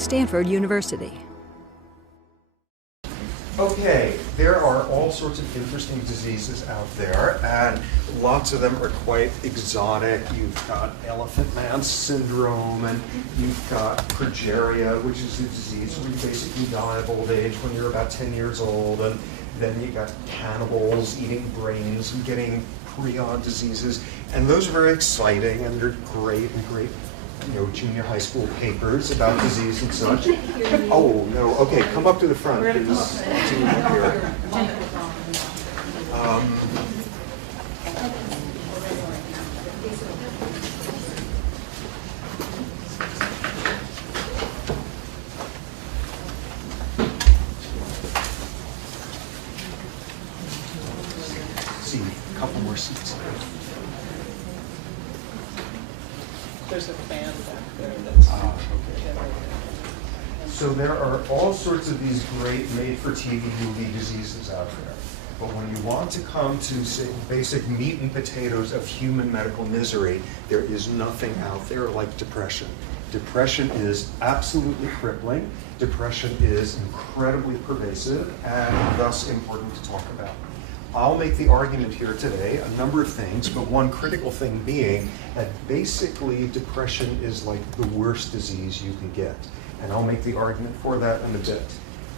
Stanford University. Okay, there are all sorts of interesting diseases out there, and lots of them are quite exotic. You've got elephant man syndrome, and you've got progeria, which is a disease where you basically die of old age when you're about 10 years old, and then you've got cannibals eating brains and getting prion diseases, and those are very exciting, and they're great, junior high school papers about disease and such. Oh, no. Okay, come up to the front. There's a team up here. See, a couple more seats. There's a fan back there that's okay. So there are all sorts of these great made-for-TV movie diseases out there. But when you want to come to, say, basic meat and potatoes of human medical misery, there is nothing out there like depression. Depression is absolutely crippling. Depression is incredibly pervasive and thus important to talk about. I'll make the argument here today, a number of things, but one critical thing being that basically depression is like the worst disease you can get. And I'll make the argument for that in a bit.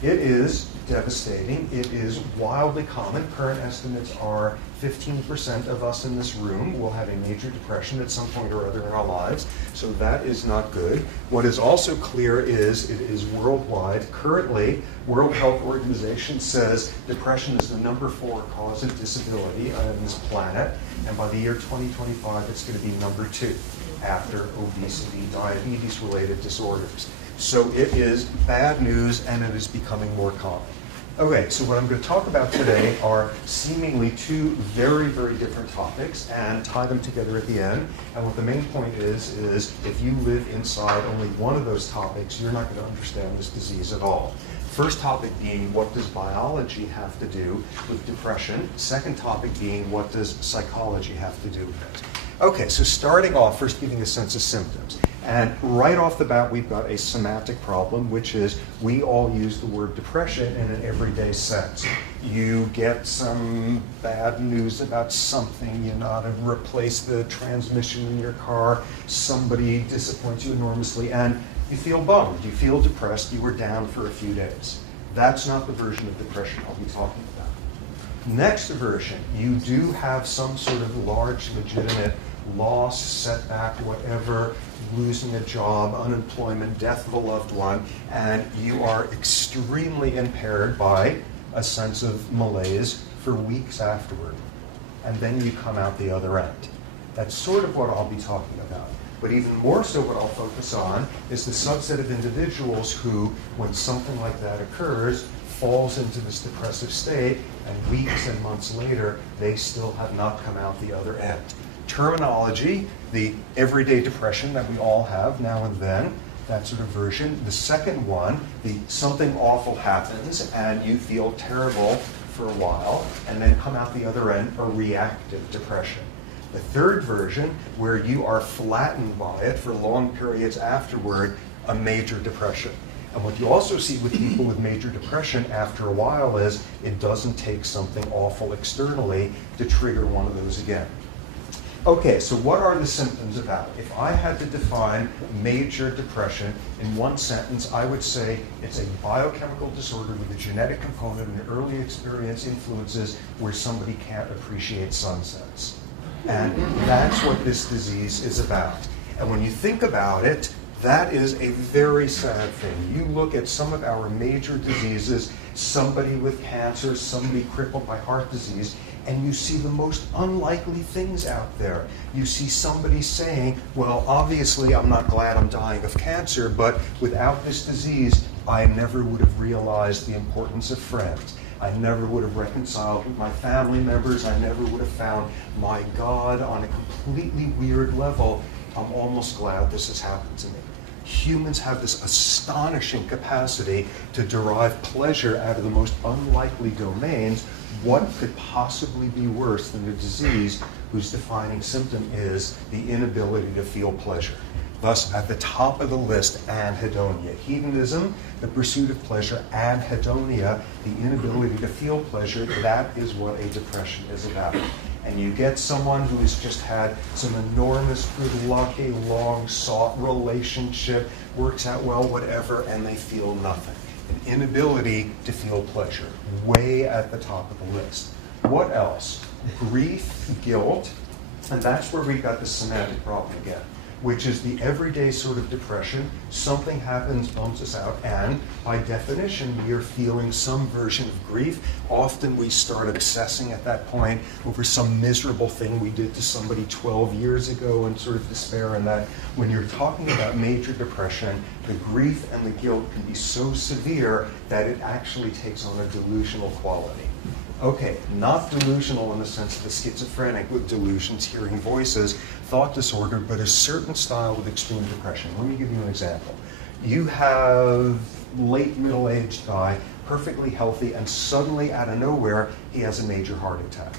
It is devastating. It is wildly common. Current estimates are 15% of us in this room will have a major depression at some point or other in our lives. So that is not good. What is also clear is it is worldwide. Currently, World Health Organization says depression is the number 4 cause of disability on this planet. And by the year 2025, it's going to be number 2 after obesity, diabetes-related disorders. So it is bad news, and it is becoming more common. Okay, so what I'm going to talk about today are seemingly 2 very, very different topics and tie them together at the end. And what the main point is if you live inside only one of those topics, you're not going to understand this disease at all. First topic being, what does biology have to do with depression? Second topic being, what does psychology have to do with it? Okay, so starting off, first giving a sense of symptoms. And right off the bat, we've got a semantic problem, which is we all use the word depression in an everyday sense. You get some bad news about something, you know, to replace the transmission in your car, somebody disappoints you enormously, and you feel bummed, you feel depressed, you were down for a few days. That's not the version of depression I'll be talking about. Next version, you do have some sort of large, legitimate loss, setback, whatever, losing a job, unemployment, death of a loved one, and you are extremely impaired by a sense of malaise for weeks afterward. And then you come out the other end. That's sort of what I'll be talking about. But even more so what I'll focus on is the subset of individuals who, when something like that occurs, falls into this depressive state, and weeks and months later, they still have not come out the other end. Terminology, the everyday depression that we all have now and then, that sort of version. The second one, the something awful happens and you feel terrible for a while and then come out the other end, a reactive depression. The third version, where you are flattened by it for long periods afterward, a major depression. And what you also see with people with major depression after a while is it doesn't take something awful externally to trigger one of those again. Okay, so what are the symptoms about? If I had to define major depression in one sentence, I would say it's a biochemical disorder with a genetic component and early experience influences where somebody can't appreciate sunsets. And that's what this disease is about. And when you think about it, that is a very sad thing. You look at some of our major diseases, somebody with cancer, somebody crippled by heart disease, and you see the most unlikely things out there. You see somebody saying, well, obviously I'm not glad I'm dying of cancer, but without this disease, I never would have realized the importance of friends. I never would have reconciled with my family members. I never would have found my God on a completely weird level. I'm almost glad this has happened to me. Humans have this astonishing capacity to derive pleasure out of the most unlikely domains. What could possibly be worse than a disease whose defining symptom is the inability to feel pleasure? Thus, at the top of the list, anhedonia. Hedonism, the pursuit of pleasure, anhedonia, the inability to feel pleasure, that is what a depression is about. And you get someone who has just had some enormous good luck, a long-sought relationship, works out well, whatever, and they feel nothing. An inability to feel pleasure, way at the top of the list. What else? Grief, guilt, and that's where we got the semantic problem again, which is the everyday sort of depression. Something happens, bumps us out, and by definition, we are feeling some version of grief. Often we start obsessing at that point over some miserable thing we did to somebody 12 years ago and sort of despair in that. When you're talking about major depression, the grief and the guilt can be so severe that it actually takes on a delusional quality. Okay, not delusional in the sense of the schizophrenic with delusions, hearing voices, thought disorder, but a certain style of extreme depression. Let me give you an example. You have late middle-aged guy, perfectly healthy, and suddenly out of nowhere, he has a major heart attack.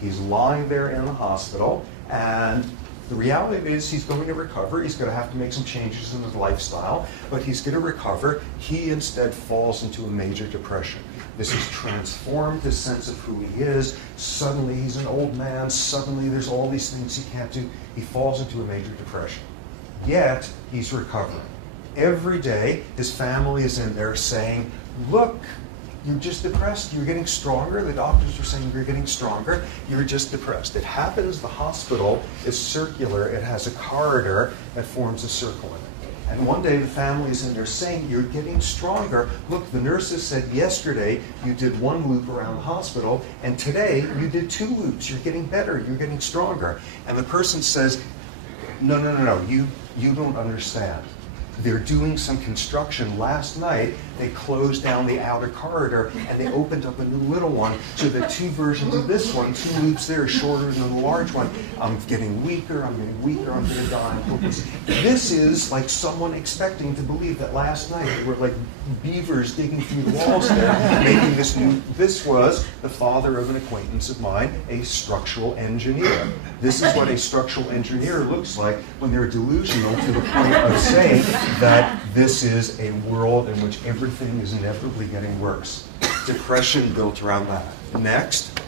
He's lying there in the hospital, and the reality is he's going to recover. He's going to have to make some changes in his lifestyle, but he's going to recover. He instead falls into a major depression. This has transformed his sense of who he is. Suddenly he's an old man. Suddenly there's all these things he can't do. He falls into a major depression. Yet he's recovering. Every day his family is in there saying, look, you're just depressed. You're getting stronger. The doctors are saying you're getting stronger. You're just depressed. It happens the hospital is circular. It has a corridor that forms a circle in it. And one day the family is in there saying, you're getting stronger. Look, the nurses said yesterday you did 1 loop around the hospital, and today you did 2 loops. You're getting better. You're getting stronger. And the person says, no, you don't understand. They're doing some construction. Last night, they closed down the outer corridor and they opened up a new little one. So the 2 versions of this one, 2 loops there, shorter than the large one. I'm getting weaker, I'm going to die. This is like someone expecting to believe that last night they were like beavers digging through the walls there, making this new. This was the father of an acquaintance of mine, a structural engineer. This is what a structural engineer looks like when they're delusional to the point of saying that this is a world in which everything is inevitably getting worse. Depression built around that. Next,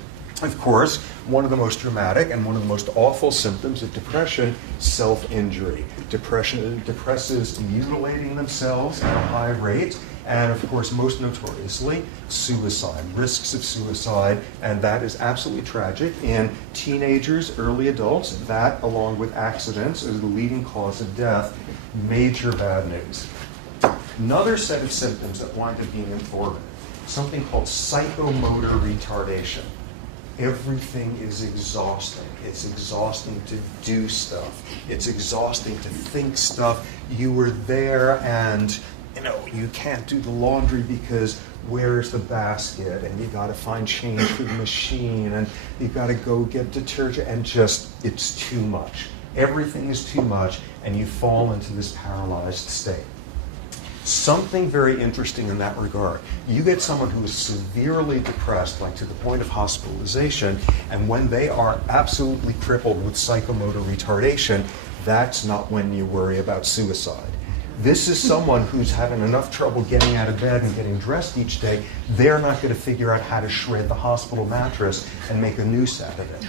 of course, one of the most dramatic and one of the most awful symptoms of depression, self-injury. Depression depresses mutilating themselves at a high rate, and of course, most notoriously, suicide, risks of suicide, and that is absolutely tragic. In teenagers, early adults, that, along with accidents, is the leading cause of death. Major bad news. Another set of symptoms that wind up being informative, something called psychomotor retardation. Everything is exhausting. It's exhausting to do stuff. It's exhausting to think stuff. You were there and you can't do the laundry because where's the basket? And you got to find change for the machine, and you got to go get detergent, and just, it's too much. Everything is too much, and you fall into this paralyzed state. Something very interesting in that regard. You get someone who is severely depressed, like to the point of hospitalization, and when they are absolutely crippled with psychomotor retardation, that's not when you worry about suicide. This is someone who's having enough trouble getting out of bed and getting dressed each day. They're not going to figure out how to shred the hospital mattress and make a noose out of it.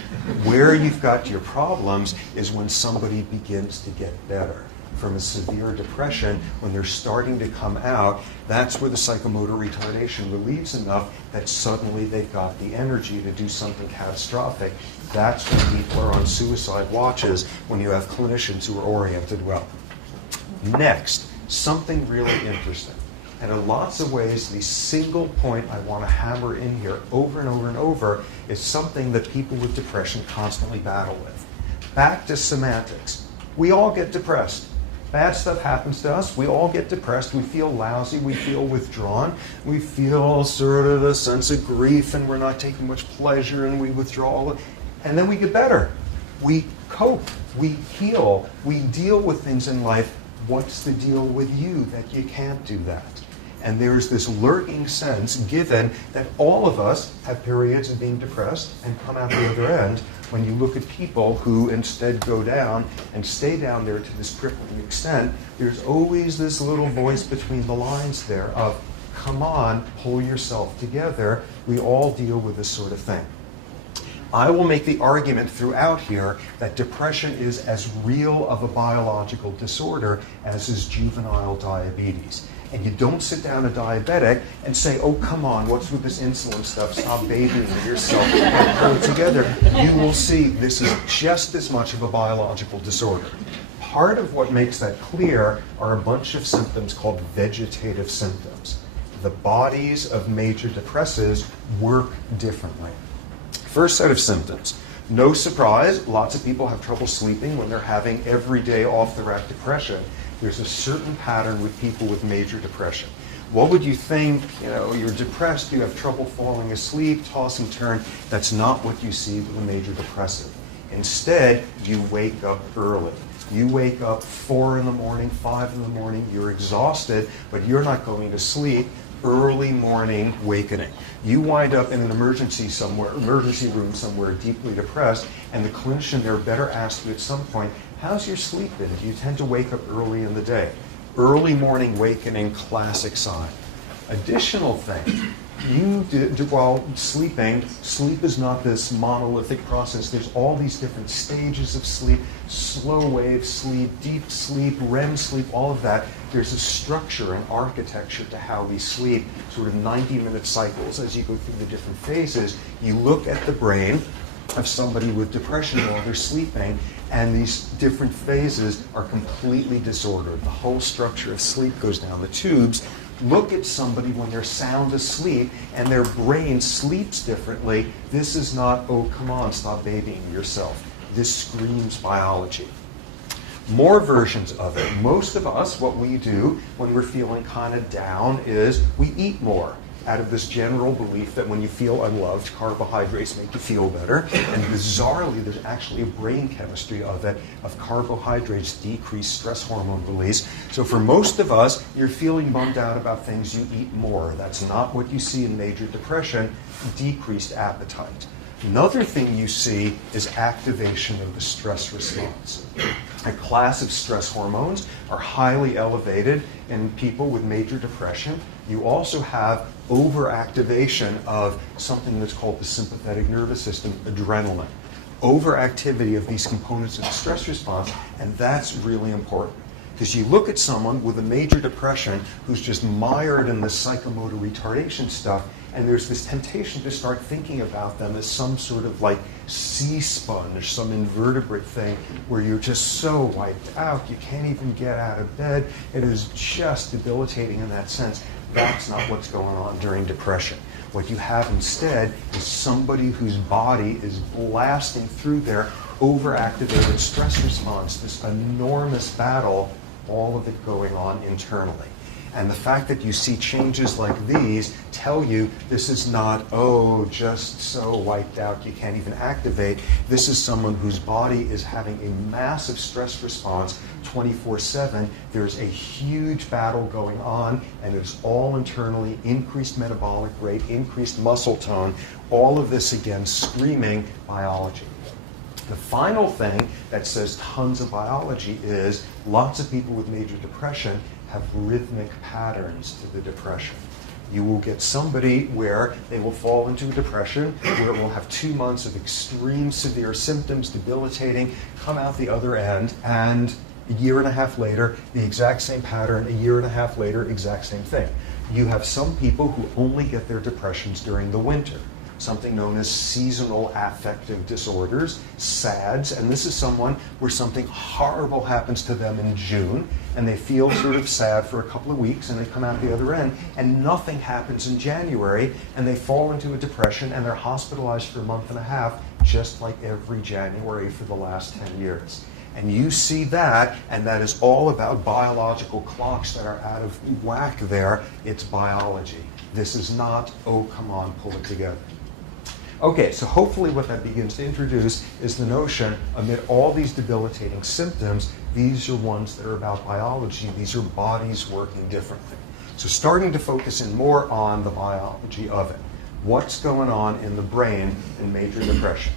Where you've got your problems is when somebody begins to get better from a severe depression, when they're starting to come out. That's where the psychomotor retardation relieves enough that suddenly they've got the energy to do something catastrophic. That's when people are on suicide watches, when you have clinicians who are oriented well. Next, something really interesting. And in lots of ways, the single point I want to hammer in here over and over and over is something that people with depression constantly battle with. Back to semantics. We all get depressed. Bad stuff happens to us. We all get depressed. We feel lousy. We feel withdrawn. We feel sort of a sense of grief, and we're not taking much pleasure, and we withdraw. And then we get better. We cope. We heal. We deal with things in life. What's the deal with you that you can't do that? And there's this lurking sense, given that all of us have periods of being depressed and come out the other end, when you look at people who instead go down and stay down there to this crippling extent, there's always this little voice between the lines there of, come on, pull yourself together. We all deal with this sort of thing. I will make the argument throughout here that depression is as real of a biological disorder as is juvenile diabetes. And you don't sit down a diabetic and say, oh, come on, what's with this insulin stuff? Stop babying yourself and pull it together. You will see this is just as much of a biological disorder. Part of what makes that clear are a bunch of symptoms called vegetative symptoms. The bodies of major depressives work differently. First set of symptoms. No surprise, lots of people have trouble sleeping when they're having everyday off-the-rack depression. There's a certain pattern with people with major depression. What would you think? You're depressed, you have trouble falling asleep, toss and turn. That's not what you see with a major depressive. Instead, you wake up early. You wake up 4 in the morning, 5 in the morning, you're exhausted, but you're not going to sleep. Early morning awakening. You wind up in an emergency room somewhere, deeply depressed, and the clinician there better ask you at some point, how's your sleep been? Do you tend to wake up early in the day? Early morning awakening, classic sign. Additional thing, while sleeping, sleep is not this monolithic process. There's all these different stages of sleep, slow wave sleep, deep sleep, REM sleep, all of that. There's a structure and architecture to how we sleep, sort of 90-minute cycles as you go through the different phases. You look at the brain of somebody with depression while they're sleeping, and these different phases are completely disordered. The whole structure of sleep goes down the tubes. Look at somebody when they're sound asleep and their brain sleeps differently. This is not, oh, come on, stop babying yourself. This screams biology. More versions of it. Most of us, what we do when we're feeling kind of down is we eat more, out of this general belief that when you feel unloved, carbohydrates make you feel better. And bizarrely, there's actually a brain chemistry of it, of carbohydrates decrease stress hormone release. So for most of us, you're feeling bummed out about things, you eat more. That's not what you see in major depression, decreased appetite. Another thing you see is activation of the stress response. A class of stress hormones are highly elevated in people with major depression. You also have overactivation of something that's called the sympathetic nervous system, adrenaline. Overactivity of these components of the stress response, and that's really important. Because you look at someone with a major depression who's just mired in this psychomotor retardation stuff, and there's this temptation to start thinking about them as some sort of like sea sponge, some invertebrate thing where you're just so wiped out, you can't even get out of bed. It is just debilitating in that sense. That's not what's going on during depression. What you have instead is somebody whose body is blasting through their overactivated stress response, this enormous battle, all of it going on internally. And the fact that you see changes like these tell you this is not, oh, just so wiped out you can't even activate. This is someone whose body is having a massive stress response 24/7. There's a huge battle going on, and it's all internally, increased metabolic rate, increased muscle tone, all of this, again, screaming biology. The final thing that says tons of biology is lots of people with major depression have rhythmic patterns to the depression. You will get somebody where they will fall into a depression, where it will have 2 months of extreme severe symptoms, debilitating, come out the other end, and a year and a half later, the exact same pattern, a year and a half later, exact same thing. You have some people who only get their depressions during the winter. Something known as seasonal affective disorders, SADS, and this is someone where something horrible happens to them in June, and they feel sort of sad for a couple of weeks, and they come out the other end, and nothing happens in January, and they fall into a depression, and they're hospitalized for a month and a half, just like every January for the last 10 years. And you see that, and that is all about biological clocks that are out of whack there. It's biology. This is not, oh, come on, pull it together. Okay, so hopefully what that begins to introduce is the notion, amid all these debilitating symptoms, these are ones that are about biology. These are bodies working differently. So starting to focus in more on the biology of it. What's going on in the brain in major depression?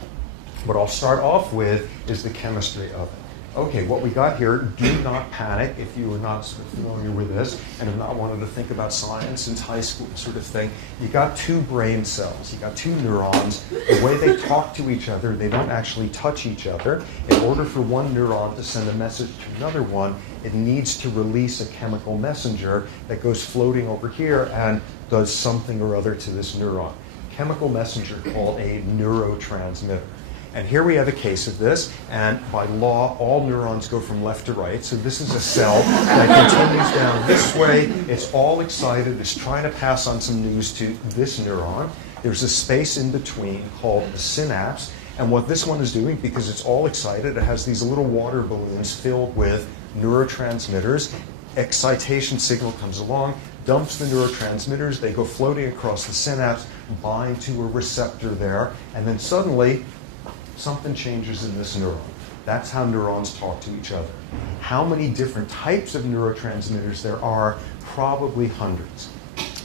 What I'll start off with is the chemistry of it. Okay, what we got here, do not panic if you are not familiar with this and have not wanted to think about science since high school sort of thing. You got two brain cells, you got two neurons. The way they talk to each other, they don't actually touch each other. In order for one neuron to send a message to another one, it needs to release a chemical messenger that goes floating over here and does something or other to this neuron. Chemical messenger called a neurotransmitter. And here we have a case of this, and by law, all neurons go from left to right. So this is a cell that continues down this way. It's all excited. It's trying to pass on some news to this neuron. There's a space in between called the synapse. And what this one is doing, because it's all excited, it has these little water balloons filled with neurotransmitters. Excitation signal comes along, dumps the neurotransmitters. They go floating across the synapse, bind to a receptor there, and then suddenly, something changes in this neuron. That's how neurons talk to each other. How many different types of neurotransmitters there are? Probably hundreds.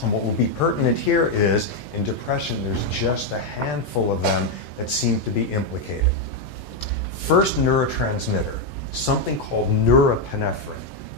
And what will be pertinent here is, in depression, there's just a handful of them that seem to be implicated. First neurotransmitter, something called norepinephrine.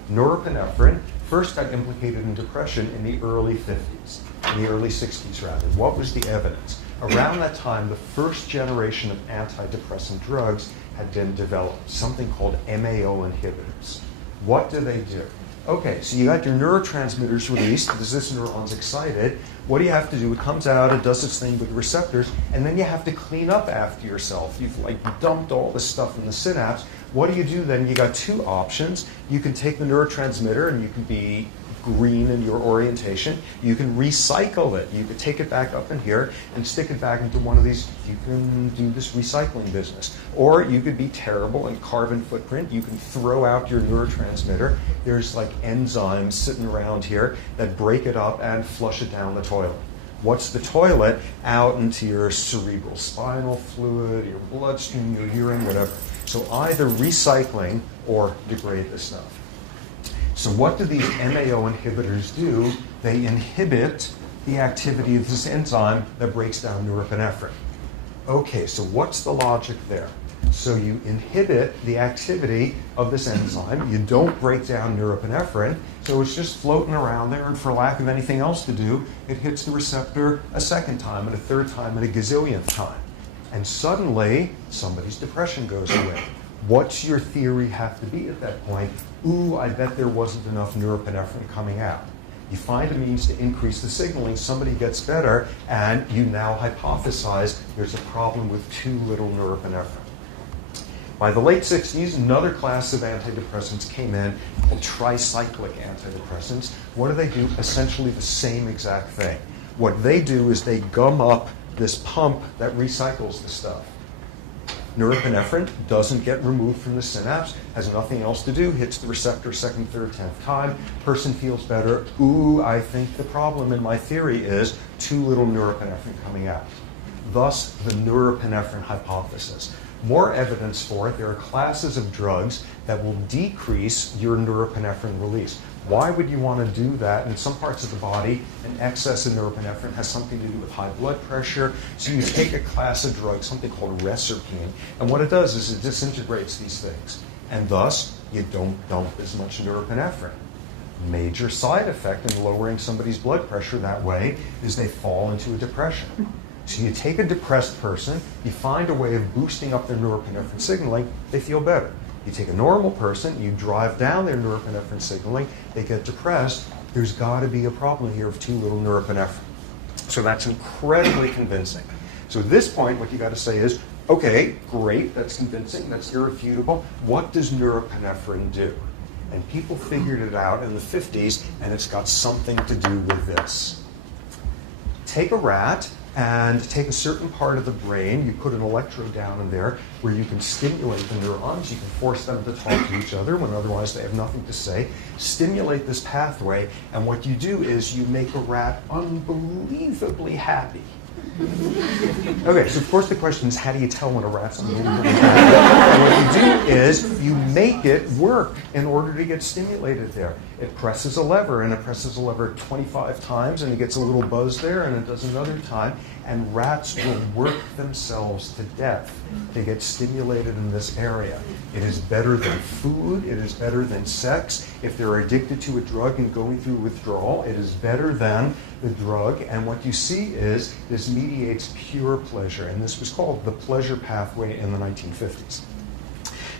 Norepinephrine first got implicated in depression in the early 50s, in the early 60s rather. What was the evidence? Around that time, the first generation of antidepressant drugs had been developed, something called MAO inhibitors. What do they do? Okay, so you got your neurotransmitters released because this neuron's excited. What do you have to do? It comes out, it does its thing with receptors, and then you have to clean up after yourself. You've dumped all this stuff in the synapse. What do you do then? You got two options. You can take the neurotransmitter and you can be green in your orientation. You can recycle it. You could take it back up in here and stick it back into one of these. You can do this recycling business. Or you could be terrible and carbon footprint. You can throw out your neurotransmitter. There's enzymes sitting around here that break it up and flush it down the toilet. What's the toilet? Out into your cerebral spinal fluid, your bloodstream, your urine, whatever. So either recycling or degrade this stuff. So what do these MAO inhibitors do? They inhibit the activity of this enzyme that breaks down norepinephrine. Okay, so what's the logic there? So you inhibit the activity of this enzyme. You don't break down norepinephrine, so it's just floating around there, and for lack of anything else to do, it hits the receptor a second time, and a third time, and a gazillionth time. And suddenly, somebody's depression goes away. What's your theory have to be at that point? Ooh, I bet there wasn't enough norepinephrine coming out. You find a means to increase the signaling, somebody gets better, and you now hypothesize there's a problem with too little norepinephrine. By the late 60s, another class of antidepressants came in called tricyclic antidepressants. What do? Essentially the same exact thing. What they do is they gum up this pump that recycles the stuff. Norepinephrine doesn't get removed from the synapse, has nothing else to do, hits the receptor second, third, 10th time, person feels better. Ooh, I think the problem in my theory is too little norepinephrine coming out. Thus, the norepinephrine hypothesis. More evidence for it, there are classes of drugs that will decrease your norepinephrine release. Why would you want to do that? In some parts of the body, an excess of norepinephrine has something to do with high blood pressure. So you take a class of drugs, something called reserpine, and what it does is it disintegrates these things. And thus, you don't dump as much norepinephrine. Major side effect in lowering somebody's blood pressure that way is they fall into a depression. So you take a depressed person, you find a way of boosting up their norepinephrine signaling, they feel better. You take a normal person, you drive down their norepinephrine signaling, they get depressed. There's got to be a problem here of too little norepinephrine. So that's incredibly convincing. So at this point, what you got to say is, okay, great, that's convincing, that's irrefutable. What does norepinephrine do? And people figured it out in the 50s, and it's got something to do with this. Take a rat and take a certain part of the brain, you put an electrode down in there where you can stimulate the neurons, you can force them to talk to each other when otherwise they have nothing to say, stimulate this pathway, and what you do is you make a rat unbelievably happy. Okay, so of course the question is, how do you tell when a rat's unbelievably happy? And what you do is you make it work in order to get stimulated there. It presses a lever, and it presses a lever 25 times, and it gets a little buzz there, and it does another time, and rats will work themselves to death. They get stimulated in this area. It is better than food. It is better than sex. If they're addicted to a drug and going through withdrawal, it is better than the drug. And what you see is this mediates pure pleasure, and this was called the pleasure pathway in the 1950s.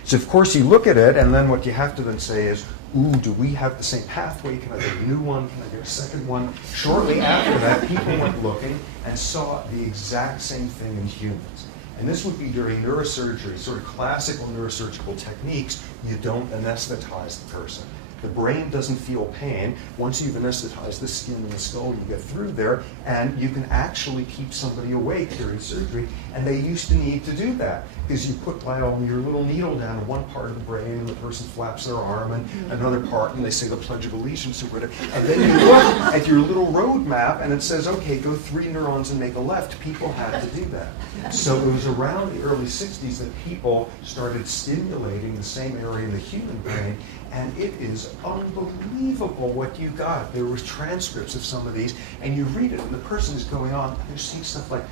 So of course you look at it, and then what you have to then say is, ooh, do we have the same pathway? Can I get a new one? Can I get a second one? Shortly after that, people went looking and saw the exact same thing in humans. And this would be during neurosurgery, sort of classical neurosurgical techniques. You don't anesthetize the person. The brain doesn't feel pain. Once you've anesthetized the skin and the skull, you get through there, and you can actually keep somebody awake during surgery. And they used to need to do that because you put your little needle down in one part of the brain, and the person flaps their arm, and another part, and they say the Pledge of Allegiance or whatever. And then you look at your little road map, and it says, okay, go 3 neurons and make a left. People had to do that. So it was around the early 60s that people started stimulating the same area in the human brain. And it is unbelievable what you got. There was transcripts of some of these, and you read it, and the person is going on, and they're saying stuff like,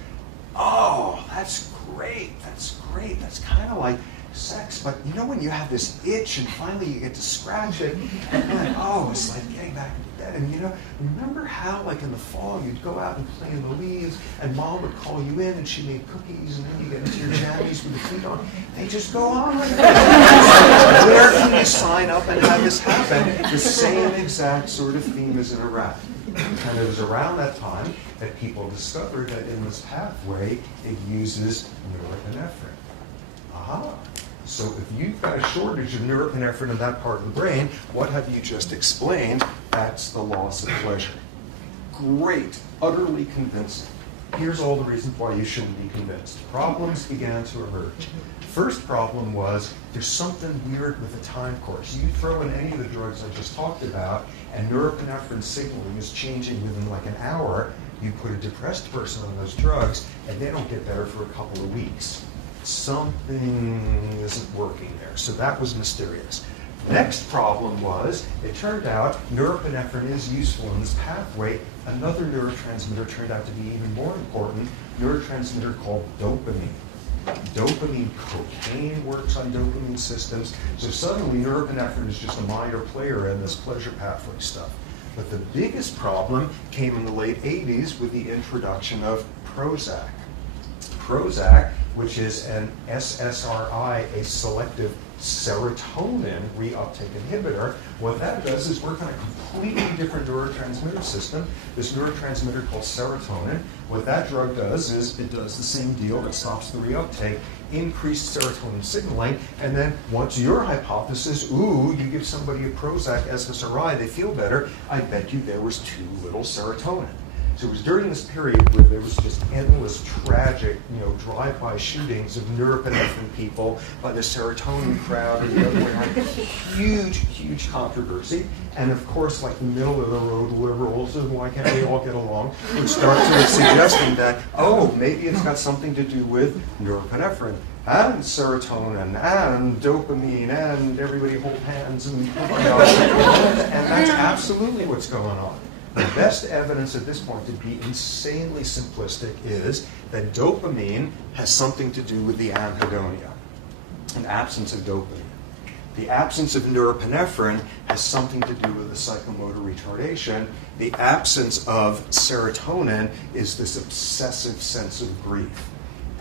oh, that's great, that's kind of like sex, but you know when you have this itch, and finally you get to scratch it, and then, oh, it's like getting back into bed. And you know, remember how, like in the fall, you'd go out and play in the leaves, and Mom would call you in, and she made cookies, and then you get into your jammies with the feet on. They just go on like that. Where can you sign up and have this happen? The same exact sort of theme as in a rat. And it was around that time that people discovered that in this pathway, it uses norepinephrine. Aha. So if you've got a shortage of norepinephrine in that part of the brain, what have you just explained? That's the loss of pleasure. Great, utterly convincing. Here's all the reasons why you shouldn't be convinced. Problems began to emerge. First problem was there's something weird with the time course. You throw in any of the drugs I just talked about, and norepinephrine signaling is changing within like an hour. You put a depressed person on those drugs, and they don't get better for a couple of weeks. Something isn't working there. So that was mysterious. Next problem was, it turned out norepinephrine is useful in this pathway. Another neurotransmitter turned out to be even more important, neurotransmitter called dopamine. Dopamine, cocaine works on dopamine systems. So suddenly norepinephrine is just a minor player in this pleasure pathway stuff. But the biggest problem came in the late 80s with the introduction of Prozac. Prozac, which is an SSRI, a selective serotonin reuptake inhibitor. What that does is work on a completely different neurotransmitter system, this neurotransmitter called serotonin. What that drug does is it does the same deal. It stops the reuptake, increased serotonin signaling, and then what's your hypothesis? Ooh, you give somebody a Prozac SSRI, they feel better. I bet you there was too little serotonin. So it was during this period where there was just endless tragic, drive-by shootings of norepinephrine people by the serotonin crowd and the other way around. Huge, huge controversy. And of course, like the middle-of-the-road liberals, and why can't we all get along, would start sort of suggesting that, oh, maybe it's got something to do with norepinephrine and serotonin and dopamine and everybody hold hands and that's absolutely what's going on. The best evidence at this point, to be insanely simplistic, is that dopamine has something to do with the anhedonia, an absence of dopamine. The absence of norepinephrine has something to do with the psychomotor retardation. The absence of serotonin is this obsessive sense of grief.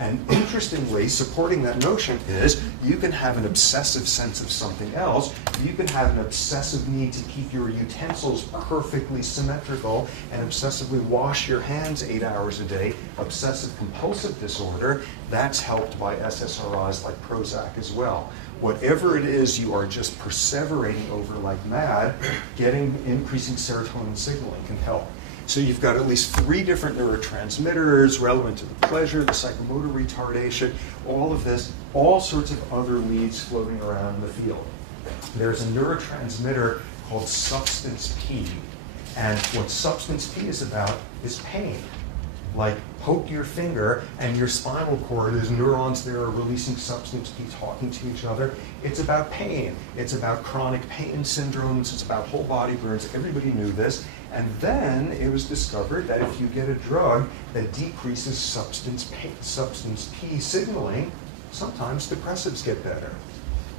And interestingly, supporting that notion is you can have an obsessive sense of something else. You can have an obsessive need to keep your utensils perfectly symmetrical and obsessively wash your hands 8 hours a day. Obsessive compulsive disorder, that's helped by SSRIs like Prozac as well. Whatever it is you are just perseverating over like mad, increasing serotonin signaling can help. So you've got at least 3 different neurotransmitters relevant to the pleasure, the psychomotor retardation, all of this, all sorts of other leads floating around in the field. There's a neurotransmitter called substance P, and what substance P is about is pain. like poke your finger and your spinal cord, there's neurons there are releasing substance, be talking to each other. It's about pain. It's about chronic pain syndromes. It's about whole body burns. Everybody knew this. And then it was discovered that if you get a drug that decreases substance P signaling, sometimes depressives get better.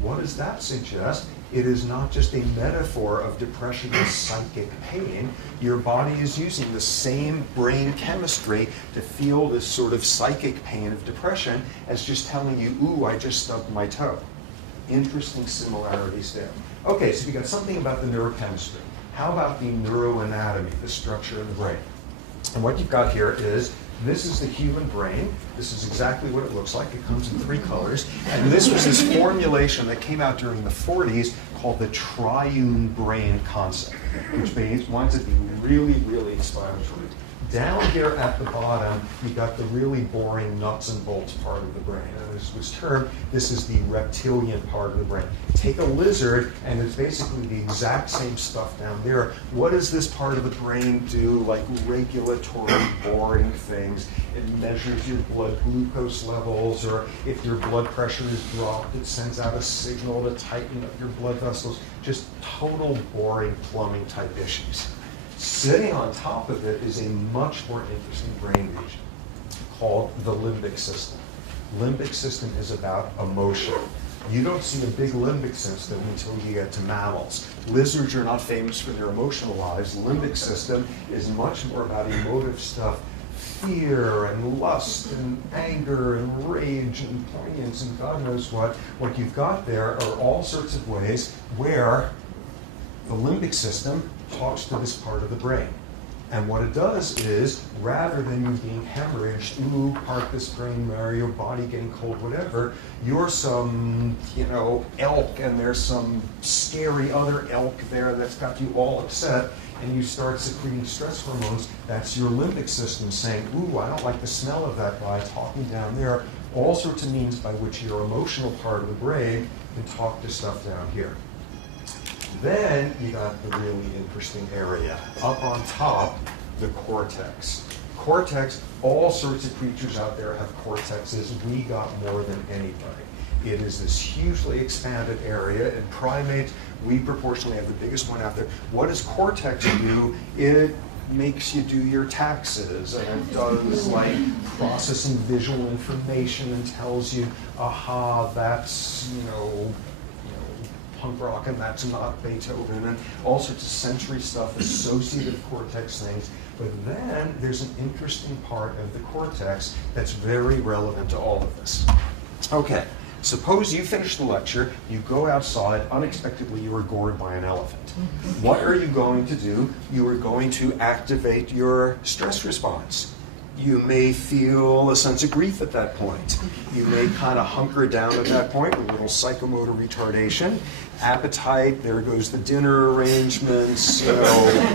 What does that suggest? It is not just a metaphor of depression as psychic pain. Your body is using the same brain chemistry to feel this sort of psychic pain of depression as just telling you, ooh, I just stubbed my toe. Interesting similarities there. Okay, so we got something about the neurochemistry. How about the neuroanatomy, the structure of the brain? And what you've got here is, this is the human brain. This is exactly what it looks like. It comes in 3 colors. And this was this formulation that came out during the 40s called the triune brain concept, which winds up being really, really explanatory. Down here at the bottom, you got the really boring nuts and bolts part of the brain. And this was termed, this is the reptilian part of the brain. Take a lizard, and it's basically the exact same stuff down there. What does this part of the brain do? Like regulatory, boring things. It measures your blood glucose levels, or if your blood pressure is dropped, it sends out a signal to tighten up your blood vessels. Just total boring plumbing type issues. Sitting on top of it is a much more interesting brain region called the limbic system. Limbic system is about emotion. You don't see a big limbic system until you get to mammals. Lizards are not famous for their emotional lives. Limbic system is much more about emotive stuff, fear and lust and anger and rage and poignance and God knows what. What you've got there are all sorts of ways where the limbic system talks to this part of the brain. And what it does is, rather than you being hemorrhaged, ooh, part this brain where your body getting cold, whatever, you're some, elk, and there's some scary other elk there that's got you all upset, and you start secreting stress hormones. That's your limbic system saying, ooh, I don't like the smell of that guy, talking down there. All sorts of means by which your emotional part of the brain can talk to stuff down here. Then you got the really interesting area. Up on top, the cortex. Cortex, all sorts of creatures out there have cortexes. We got more than anybody. It is this hugely expanded area. In primates, we proportionally have the biggest one out there. What does cortex do? It makes you do your taxes, and it does like processing visual information and tells you, aha, that's, punk rock, and that's not Beethoven, and all sorts of sensory stuff, associative cortex things. But then there's an interesting part of the cortex that's very relevant to all of this. Okay, suppose you finish the lecture, you go outside, unexpectedly you were gored by an elephant. What are you going to do? You are going to activate your stress response. You may feel a sense of grief at that point. You may kind of hunker down at that point with a little psychomotor retardation. Appetite, there goes the dinner arrangements.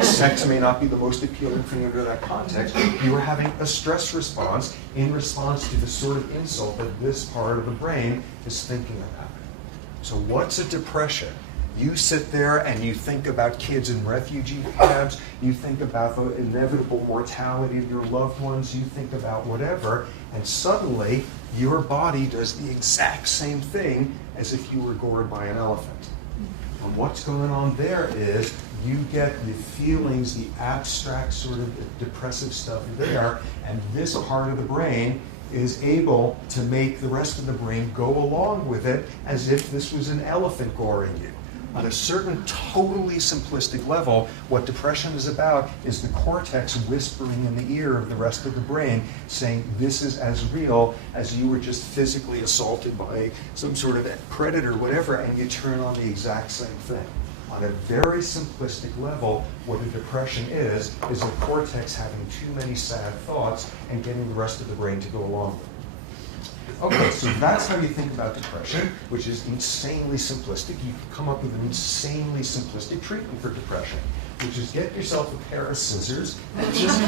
Sex may not be the most appealing thing under that context. You are having a stress response in response to the sort of insult that this part of the brain is thinking about. So what's a depression? You sit there and you think about kids in refugee camps, you think about the inevitable mortality of your loved ones, you think about whatever, and suddenly your body does the exact same thing as if you were gored by an elephant. And what's going on there is you get the feelings, the abstract sort of depressive stuff there, and this part of the brain is able to make the rest of the brain go along with it as if this was an elephant goring you. On a certain totally simplistic level, what depression is about is the cortex whispering in the ear of the rest of the brain, saying this is as real as you were just physically assaulted by some sort of predator, whatever, and you turn on the exact same thing. On a very simplistic level, what a depression is the cortex having too many sad thoughts and getting the rest of the brain to go along with it. Okay, so that's how you think about depression, which is insanely simplistic. You can come up with an insanely simplistic treatment for depression, which is get yourself a pair of scissors and just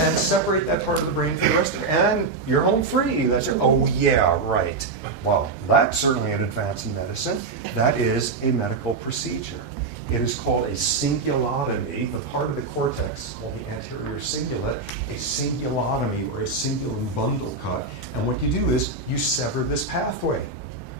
and separate that part of the brain from the rest of it, and you're home free. That's it. Oh yeah, right. Well, that's certainly an advance in medicine. That is a medical procedure. It is called a cingulotomy. The part of the cortex is called the anterior cingulate, a cingulotomy or a cingulate bundle cut. And what you do is you sever this pathway,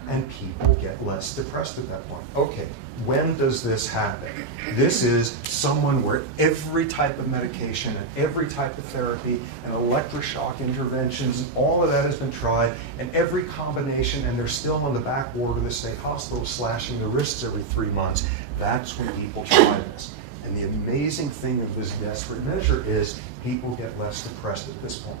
and people get less depressed at that point. Okay, when does this happen? This is someone where every type of medication and every type of therapy and electroshock interventions and all of that has been tried, and every combination, and they're still on the back ward of the state hospital slashing their wrists every 3 months. That's when people try this. And the amazing thing of this desperate measure is people get less depressed at this point.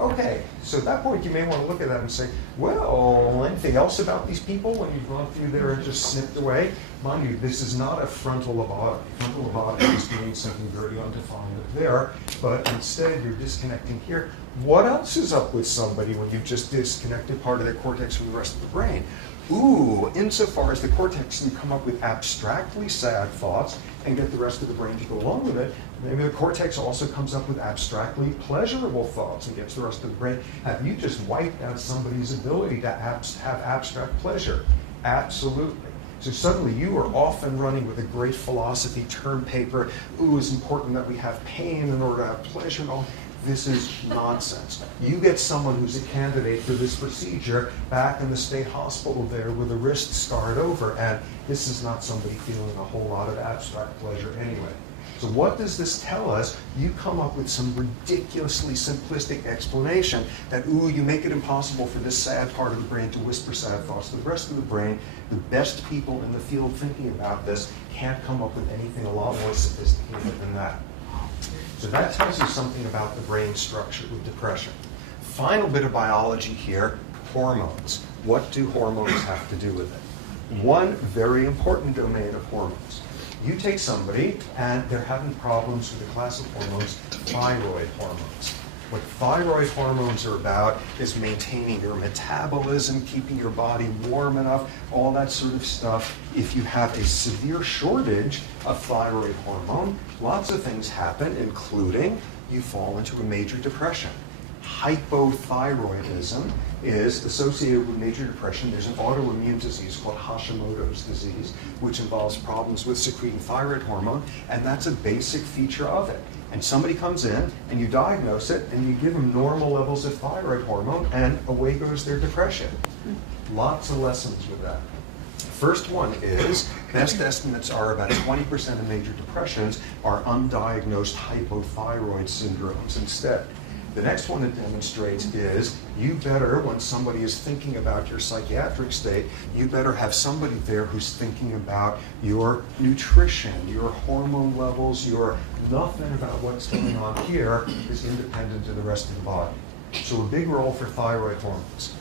Okay, so at that point you may want to look at that and say, well, anything else about these people when you've gone through there and just snipped away? Mind you, this is not a frontal lobotomy. Frontal lobotomy is doing something very undefined up there, but instead you're disconnecting here. What else is up with somebody when you've just disconnected part of their cortex from the rest of the brain? Ooh, insofar as the cortex can come up with abstractly sad thoughts and get the rest of the brain to go along with it, maybe the cortex also comes up with abstractly pleasurable thoughts and gets the rest of the brain. Have you just wiped out somebody's ability to have abstract pleasure? Absolutely. So suddenly you are off and running with a great philosophy term paper. Ooh, it's important that we have pain in order to have pleasure and all. This is nonsense. You get someone who's a candidate for this procedure back in the state hospital there with a wrist scarred over, and this is not somebody feeling a whole lot of abstract pleasure anyway. So what does this tell us? You come up with some ridiculously simplistic explanation that, ooh, you make it impossible for this sad part of the brain to whisper sad thoughts to the rest of the brain. The best people in the field thinking about this can't come up with anything a lot more sophisticated than that. So that tells you something about the brain structure with depression. Final bit of biology here, hormones. What do hormones have to do with it? One very important domain of hormones. You take somebody and they're having problems with a class of hormones, thyroid hormones. What thyroid hormones are about is maintaining your metabolism, keeping your body warm enough, all that sort of stuff. If you have a severe shortage of thyroid hormone, lots of things happen, including you fall into a major depression. Hypothyroidism is associated with major depression. There's an autoimmune disease called Hashimoto's disease, which involves problems with secreting thyroid hormone, and that's a basic feature of it. And somebody comes in, and you diagnose it, and you give them normal levels of thyroid hormone, and away goes their depression. Lots of lessons with that. First one is, best estimates are about 20% of major depressions are undiagnosed hypothyroid syndromes instead. The next one it demonstrates is you better, when somebody is thinking about your psychiatric state, you better have somebody there who's thinking about your nutrition, your hormone levels, your nothing about what's going on here is independent of the rest of the body. So a big role for thyroid hormones.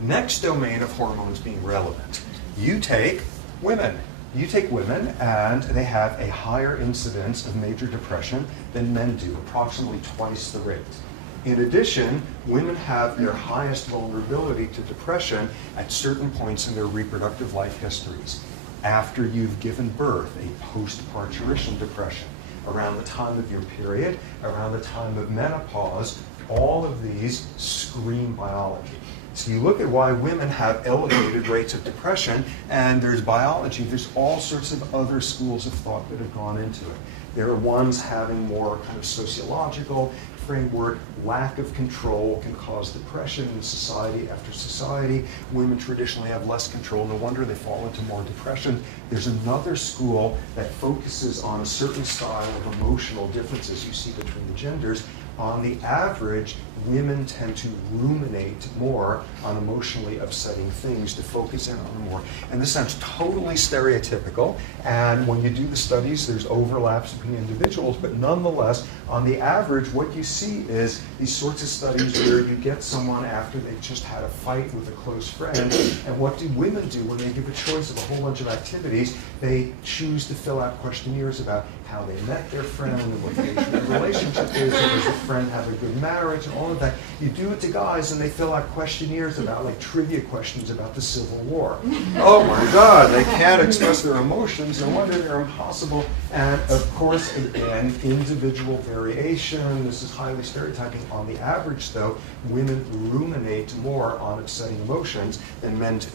Next domain of hormones being relevant. You take women. You take women and they have a higher incidence of major depression than men do, approximately twice the rate. In addition, women have their highest vulnerability to depression at certain points in their reproductive life histories. After you've given birth, a post-parturition depression, around the time of your period, around the time of menopause, all of these scream biology. So you look at why women have elevated rates of depression, and there's biology, there's all sorts of other schools of thought that have gone into it. There are ones having more kind of sociological framework, lack of control can cause depression in society after society. Women traditionally have less control, no wonder they fall into more depression. There's another school that focuses on a certain style of emotional differences you see between the genders. On the average, women tend to ruminate more on emotionally upsetting things, to focus in on them more. And this sounds totally stereotypical, and when you do the studies, there's overlaps between individuals, but nonetheless, on the average, what you see is these sorts of studies where you get someone after they've just had a fight with a close friend, and what do women do when they give a choice of a whole bunch of activities? They choose to fill out questionnaires about how they met their friend and what the nature of the relationship is, and does the friend have a good marriage, and all of that. You do it to guys, and they fill out questionnaires about, like, trivia questions about the Civil War. Oh my God, they can't express their emotions, no wonder they're impossible. And of course, again, individual variation, this is highly stereotyping. On the average, though, women ruminate more on upsetting emotions than men do.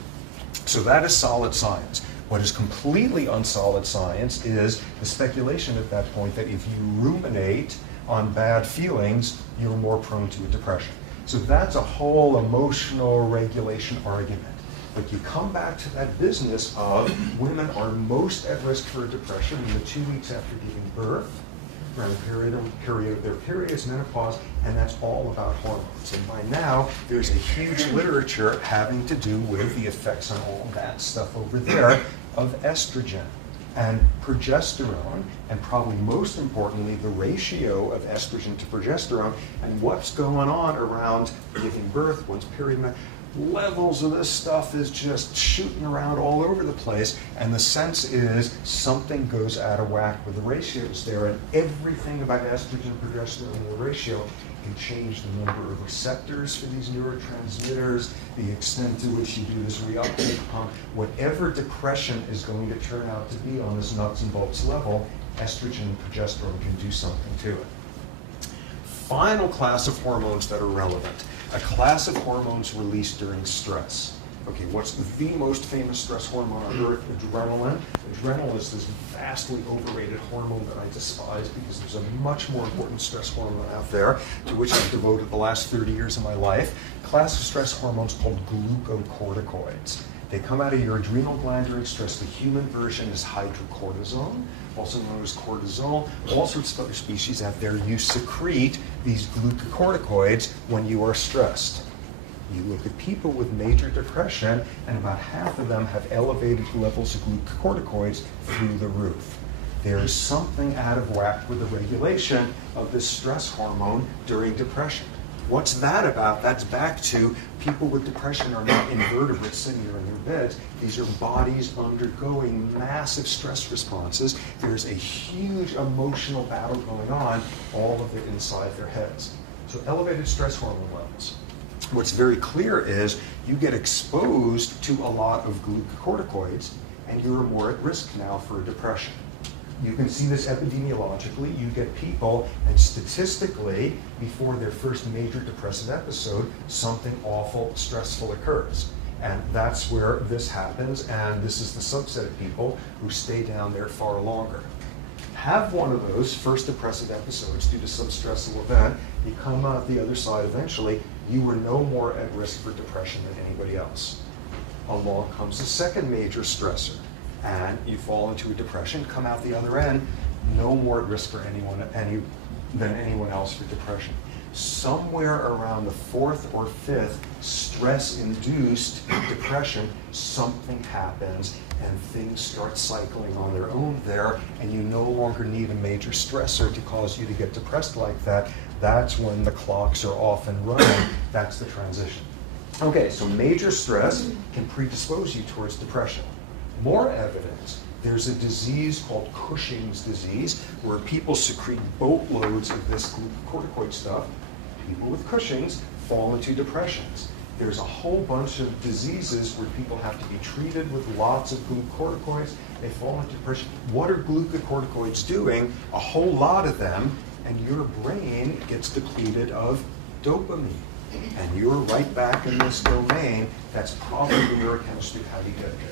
So that is solid science. What is completely unsolid science is the speculation at that point that if you ruminate on bad feelings, you're more prone to a depression. So that's a whole emotional regulation argument. But you come back to that business of women are most at risk for a depression in the 2 weeks after giving birth, around the period of their periods, menopause, and that's all about hormones. And by now, there's a huge literature having to do with the effects on all that stuff over there of estrogen and progesterone, and probably most importantly, the ratio of estrogen to progesterone and what's going on around giving birth, one's period. Levels of this stuff is just shooting around all over the place, and the sense is something goes out of whack with the ratios there, and everything about estrogen, progesterone, and the ratio can change the number of receptors for these neurotransmitters, the extent to which you do this reuptake pump. Whatever depression is going to turn out to be on this nuts and bolts level, estrogen and progesterone can do something to it. Final class of hormones that are relevant. A class of hormones released during stress. Okay, what's the most famous stress hormone on earth? Adrenaline. Adrenaline is this vastly overrated hormone that I despise because there's a much more important stress hormone out there to which I've devoted the last 30 years of my life. Class of stress hormones called glucocorticoids. They come out of your adrenal gland during stress. The human version is hydrocortisone, also known as cortisol. All sorts of other species out there, you secrete these glucocorticoids when you are stressed. You look at people with major depression, and about half of them have elevated levels of glucocorticoids through the roof. There is something out of whack with the regulation of this stress hormone during depression. What's that about? That's back to people with depression are not invertebrates sitting there in their beds. These are bodies undergoing massive stress responses. There's a huge emotional battle going on, all of it inside their heads. So elevated stress hormone levels. What's very clear is you get exposed to a lot of glucocorticoids, and you're more at risk now for a depression. You can see this epidemiologically. You get people, and statistically, before their first major depressive episode, something awful, stressful occurs. And that's where this happens, and this is the subset of people who stay down there far longer. Have one of those first depressive episodes due to some stressful event, you come out the other side eventually, you were no more at risk for depression than anybody else. Along comes a second major stressor, and you fall into a depression, come out the other end, no more at risk for than anyone else for depression. Somewhere around the fourth or fifth stress-induced depression, something happens and things start cycling on their own there, and you no longer need a major stressor to cause you to get depressed like that. That's when the clocks are off and running. That's the transition. Okay, so major stress can predispose you towards depression. More evidence, there's a disease called Cushing's disease, where people secrete boatloads of this glucocorticoid stuff. People with Cushing's fall into depressions. There's a whole bunch of diseases where people have to be treated with lots of glucocorticoids. They fall into depression. What are glucocorticoids doing? A whole lot of them, and your brain gets depleted of dopamine. And you're right back in this domain. That's probably neurochemistry, how you get there.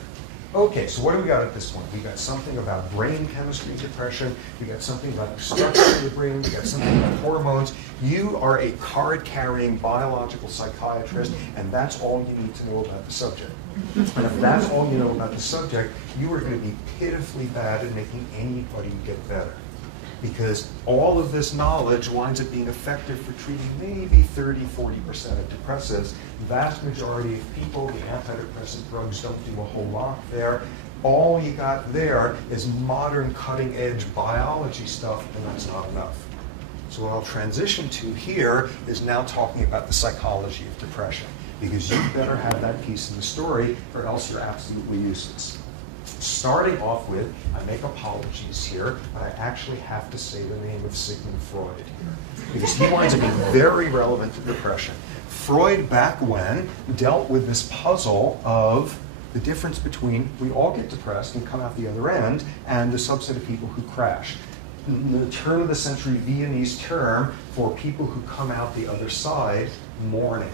Okay, so what do we got at this point? We got something about brain chemistry depression. We got something about the structure of the brain. We got something about hormones. You are a card-carrying biological psychiatrist, and that's all you need to know about the subject. And if that's all you know about the subject, you are going to be pitifully bad at making anybody get better. Because all of this knowledge winds up being effective for treating maybe 30–40% of depressives. The vast majority of people, the antidepressant drugs don't do a whole lot there. All you got there is modern cutting-edge biology stuff, and that's not enough. So what I'll transition to here is now talking about the psychology of depression, because you better have that piece in the story, or else you're absolutely useless. Starting off with, I make apologies here, but I actually have to say the name of Sigmund Freud here, because he winds up being very relevant to depression. Freud, back when, dealt with this puzzle of the difference between we all get depressed and come out the other end, and the subset of people who crash. The turn of the century Viennese term for people who come out the other side, mourning.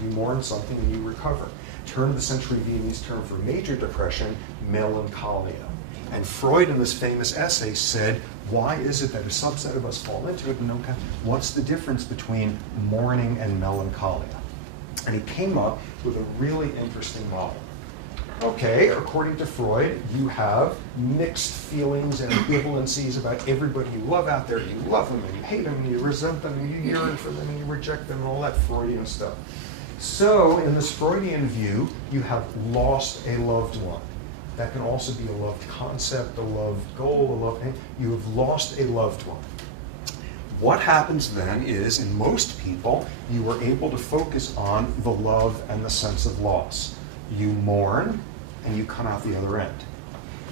You mourn something and you recover. turn of the century Viennese term for major depression, melancholia. And Freud, in this famous essay, said, why is it that a subset of us fall into it? And what's the difference between mourning and melancholia? And he came up with a really interesting model. Okay, according to Freud, you have mixed feelings and ambivalencies about everybody you love out there. You love them and you hate them and you resent them and you yearn for them and you reject them and all that Freudian stuff. So, in this Freudian view, you have lost a loved one. That can also be a loved concept, a loved goal, a loved... You have lost a loved one. What happens then is, in most people, you are able to focus on the love and the sense of loss. You mourn, and you come out the other end.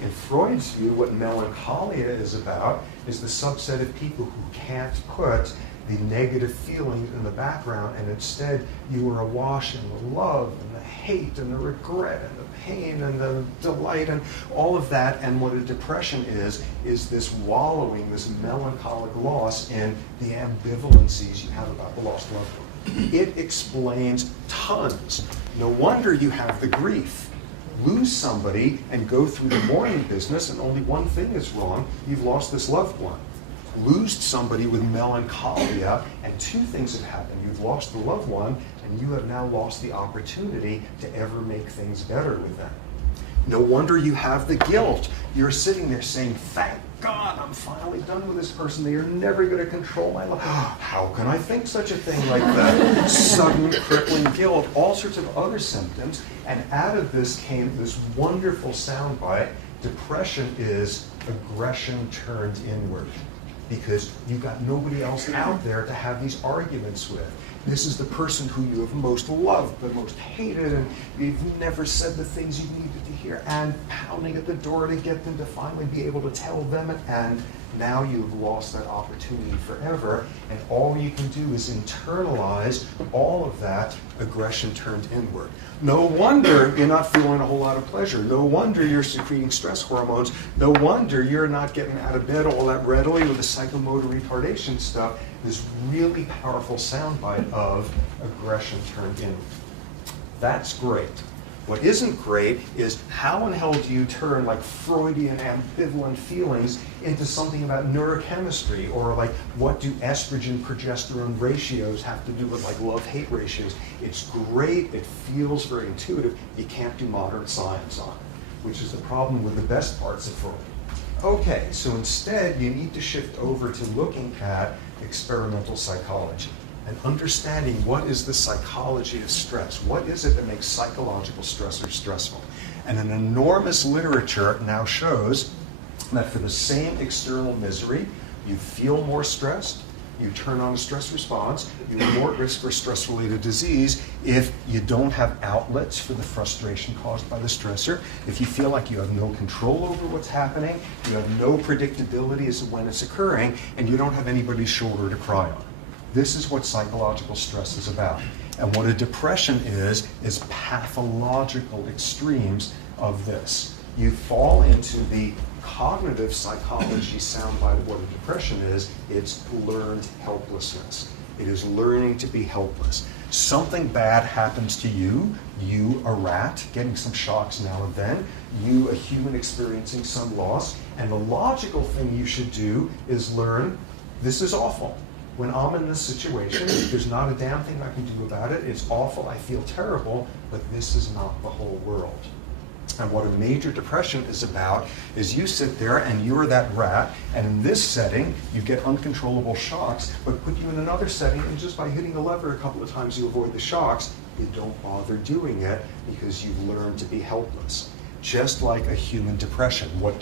In Freud's view, what melancholia is about is the subset of people who can't put the negative feelings in the background, and instead you are awash in the love and the hate and the regret and the pain and the delight and all of that. And what a depression is this wallowing, this melancholic loss in the ambivalencies you have about the lost loved one. It explains tons. No wonder you have the grief. Lose somebody and go through the mourning business and only one thing is wrong, you've lost this loved one. Lose somebody with melancholia and two things have happened. You've lost the loved one and you have now lost the opportunity to ever make things better with them. No wonder you have the guilt. You're sitting there saying, thank God, I'm finally done with this person. They are never going to control my life. How can I think such a thing like that? Sudden crippling guilt, all sorts of other symptoms. And out of this came this wonderful soundbite. Depression is aggression turned inward. Because you've got nobody else out there to have these arguments with. This is the person who you have most loved but most hated, and you've never said the things you needed to hear, and pounding at the door to get them to finally be able to tell them, and now you've lost that opportunity forever, and all you can do is internalize all of that aggression turned inward. No wonder you're not feeling a whole lot of pleasure. No wonder you're secreting stress hormones. No wonder you're not getting out of bed all that readily with the psychomotor retardation stuff. This really powerful soundbite of aggression turned inward. That's great. What isn't great is how in hell do you turn like Freudian ambivalent feelings into something about neurochemistry, or like what do estrogen progesterone ratios have to do with like love-hate ratios? It's great, it feels very intuitive, you can't do modern science on it, which is the problem with the best parts of Freud. Okay, so instead you need to shift over to looking at experimental psychology and understanding what is the psychology of stress. What is it that makes psychological stressors stressful? And an enormous literature now shows that for the same external misery, you feel more stressed, you turn on a stress response, you're more at risk for stress-related disease if you don't have outlets for the frustration caused by the stressor, if you feel like you have no control over what's happening, you have no predictability as to when it's occurring, and you don't have anybody's shoulder to cry on. This is what psychological stress is about. And what a depression is pathological extremes of this. You fall into the cognitive psychology soundbite of what a depression is. It's learned helplessness. It is learning to be helpless. Something bad happens to you, a rat, getting some shocks now and then, you, a human experiencing some loss, and the logical thing you should do is learn, this is awful. When I'm in this situation, there's not a damn thing I can do about it. It's awful, I feel terrible, but this is not the whole world. And what a major depression is about is you sit there and you're that rat, and in this setting, you get uncontrollable shocks, but put you in another setting, and just by hitting the lever a couple of times you avoid the shocks, you don't bother doing it because you've learned to be helpless. Just like a human depression. What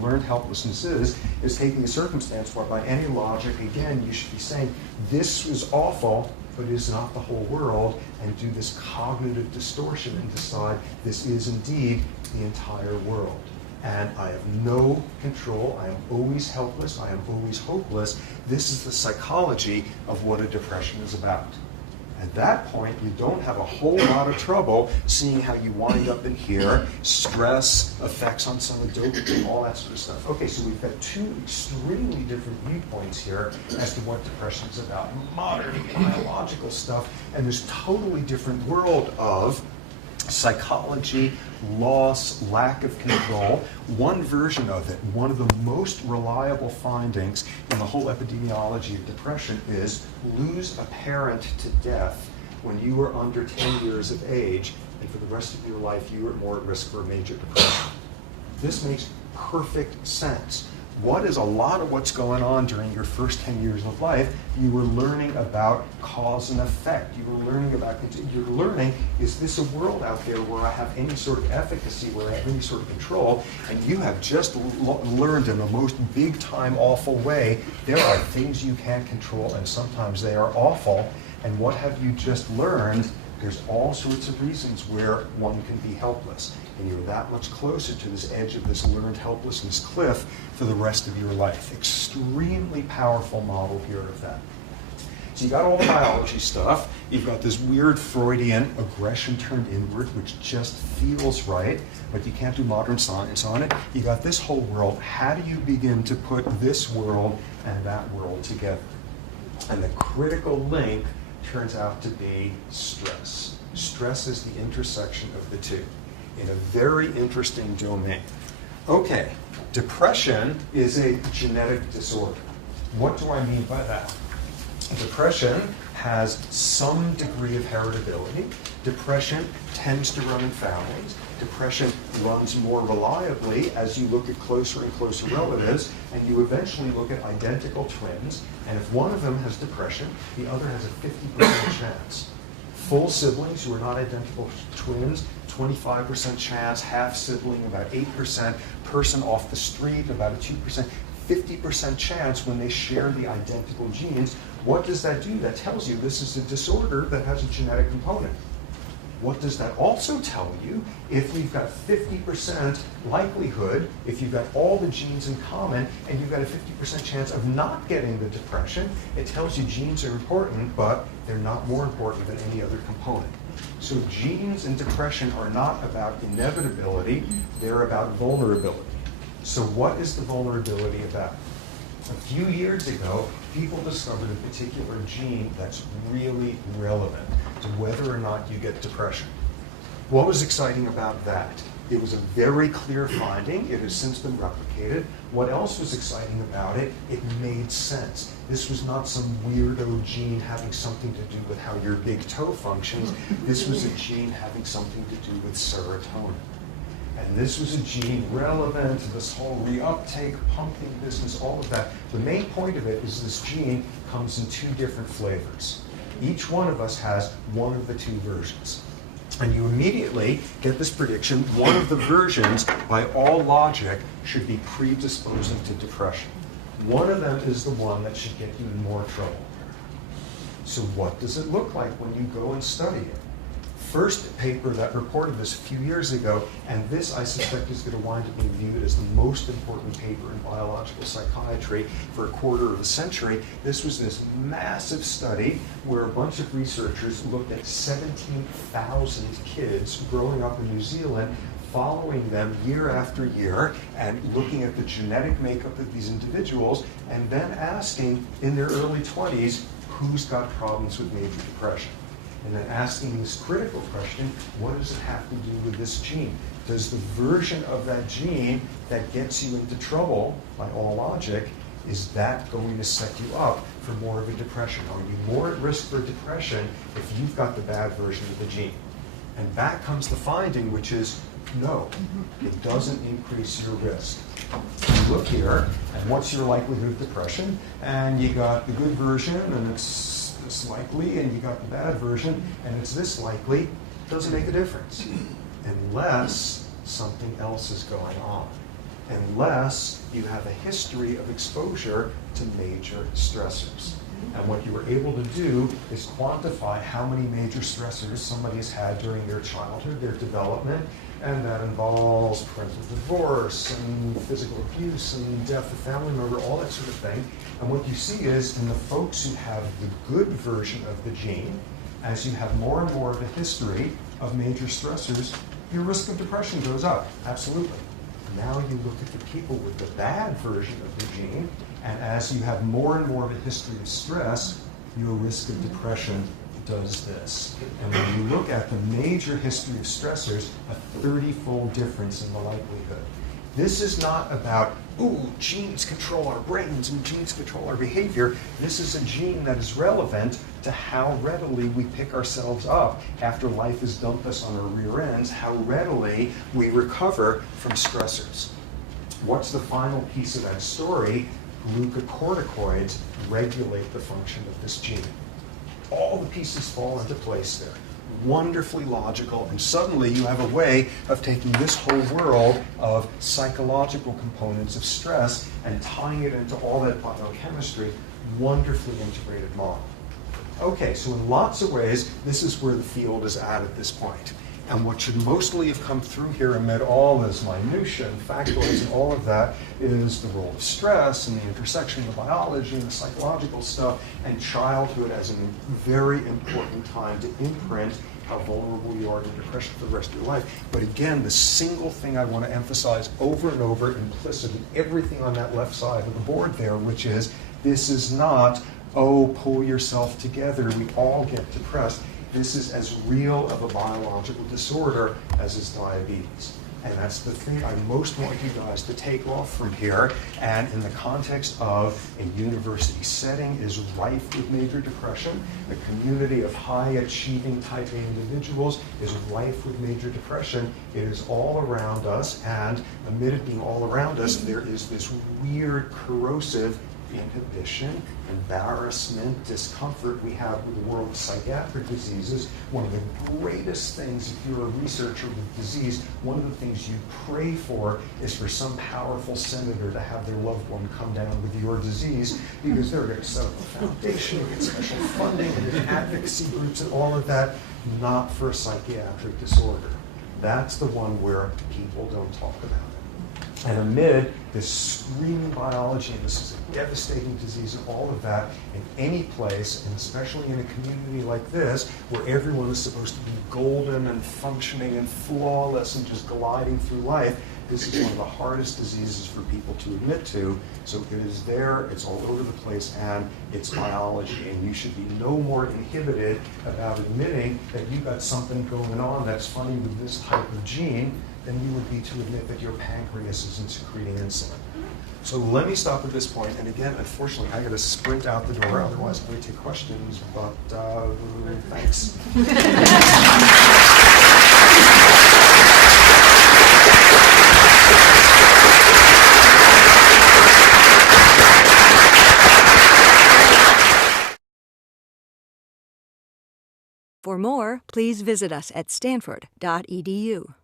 learned helplessness is taking a circumstance where by any logic, again, you should be saying, this is awful, but it is not the whole world, and do this cognitive distortion and decide this is indeed the entire world. And I have no control, I am always helpless, I am always hopeless. This is the psychology of what a depression is about. At that point, you don't have a whole lot of trouble seeing how you wind up in here, stress, effects on some of the dopamine, all that sort of stuff. Okay, so we've got two extremely different viewpoints here as to what depression is about. Modern biological stuff, and this totally different world of psychology, loss, lack of control. One version of it, one of the most reliable findings in the whole epidemiology of depression is lose a parent to death when you were under 10 years of age, and for the rest of your life you are more at risk for a major depression. This makes perfect sense. What is a lot of what's going on during your first 10 years of life? You were learning about cause and effect. You were learning about, you're learning, is this a world out there where I have any sort of efficacy, where I have any sort of control? And you have just learned in the most big time awful way, there are things you can't control and sometimes they are awful. And what have you just learned? There's all sorts of reasons where one can be helpless. And you're that much closer to this edge of this learned helplessness cliff for the rest of your life. Extremely powerful model here of that. So you got all the biology stuff. You've got this weird Freudian aggression turned inward, which just feels right, but you can't do modern science on it. You got this whole world. How do you begin to put this world and that world together? And the critical link turns out to be stress. Stress is the intersection of the two in a very interesting domain. Okay, depression is a genetic disorder. What do I mean by that? Depression has some degree of heritability. Depression tends to run in families. Depression runs more reliably as you look at closer and closer relatives, and you eventually look at identical twins, and if one of them has depression, the other has a 50% chance. Full siblings who are not identical twins, 25% chance, half sibling, about 8%, person off the street, about a 2%, 50% chance when they share the identical genes. What does that do? That tells you this is a disorder that has a genetic component. What does that also tell you? If you've got 50% likelihood, if you've got all the genes in common, and you've got a 50% chance of not getting the depression, it tells you genes are important, but they're not more important than any other component. So genes in depression are not about inevitability, they're about vulnerability. So what is the vulnerability about? A few years ago, people discovered a particular gene that's really relevant to whether or not you get depression. What was exciting about that? It was a very clear finding. It has since been replicated. What else was exciting about it? It made sense. This was not some weirdo gene having something to do with how your big toe functions. This was a gene having something to do with serotonin. And this was a gene relevant to this whole reuptake, pumping business, all of that. The main point of it is this gene comes in two different flavors. Each one of us has one of the two versions. And you immediately get this prediction, one of the versions, by all logic, should be predisposing to depression. One of them is the one that should get you in more trouble. So what does it look like when you go and study it? First paper that reported this a few years ago, and this I suspect is going to wind up being viewed as the most important paper in biological psychiatry for a quarter of a century. This was this massive study where a bunch of researchers looked at 17,000 kids growing up in New Zealand, following them year after year and looking at the genetic makeup of these individuals, and then asking in their early 20s, who's got problems with major depression? And then asking this critical question, what does it have to do with this gene? Does the version of that gene that gets you into trouble, by all logic, is that going to set you up for more of a depression? Are you more at risk for depression if you've got the bad version of the gene? And back comes the finding, which is no, it doesn't increase your risk. You look here, and what's your likelihood of depression? And you got the good version, and it's this likely, and you got the bad version, and it's this likely. Doesn't make a difference unless something else is going on, unless you have a history of exposure to major stressors. And what you were able to do is quantify how many major stressors somebody's had during their childhood, their development, and that involves parental divorce and physical abuse and death of family member, all that sort of thing. And what you see is in the folks who have the good version of the gene, as you have more and more of a history of major stressors, your risk of depression goes up, absolutely. Now you look at the people with the bad version of the gene, and as you have more and more of a history of stress, your risk of depression does this. And when you look at the major history of stressors, a 30-fold difference in the likelihood. This is not about, ooh, genes control our brains and genes control our behavior. This is a gene that is relevant to how readily we pick ourselves up after life has dumped us on our rear ends, how readily we recover from stressors. What's the final piece of that story? Glucocorticoids regulate the function of this gene. All the pieces fall into place there. Wonderfully logical, and suddenly you have a way of taking this whole world of psychological components of stress and tying it into all that biochemistry. Wonderfully integrated model. Okay, so in lots of ways, this is where the field is at this point. And what should mostly have come through here amid all this minutia and factoids and all of that is the role of stress and the intersection of biology and the psychological stuff, and childhood as a very important time to imprint how vulnerable you are to depression for the rest of your life. But again, the single thing I want to emphasize over and over, implicit in everything on that left side of the board there, which is this is not, oh, pull yourself together, we all get depressed. This is as real of a biological disorder as is diabetes. And that's the thing I most want you guys to take off from here. And in the context of a university setting is rife with major depression. The community of high-achieving type A individuals is rife with major depression. It is all around us, and amid it being all around us, there is this weird, corrosive inhibition, embarrassment, discomfort we have with the world of psychiatric diseases. One of the greatest things, if you're a researcher with disease, one of the things you pray for is for some powerful senator to have their loved one come down with your disease, because they're going to set up a foundation, get special funding, and advocacy groups and all of that, not for a psychiatric disorder. That's the one where people don't talk about it. And amid this screaming biology, and this is a devastating disease and all of that, in any place, and especially in a community like this, where everyone is supposed to be golden and functioning and flawless and just gliding through life, this is one of the hardest diseases for people to admit to. So it is there, it's all over the place, and it's biology. And you should be no more inhibited about admitting that you've got something going on that's funny with this type of gene than you would be to admit that your pancreas isn't secreting insulin. So let me stop at this point. And again, unfortunately, I got to sprint out the door. Otherwise, I'm going to take questions. But thanks. For more, please visit us at stanford.edu.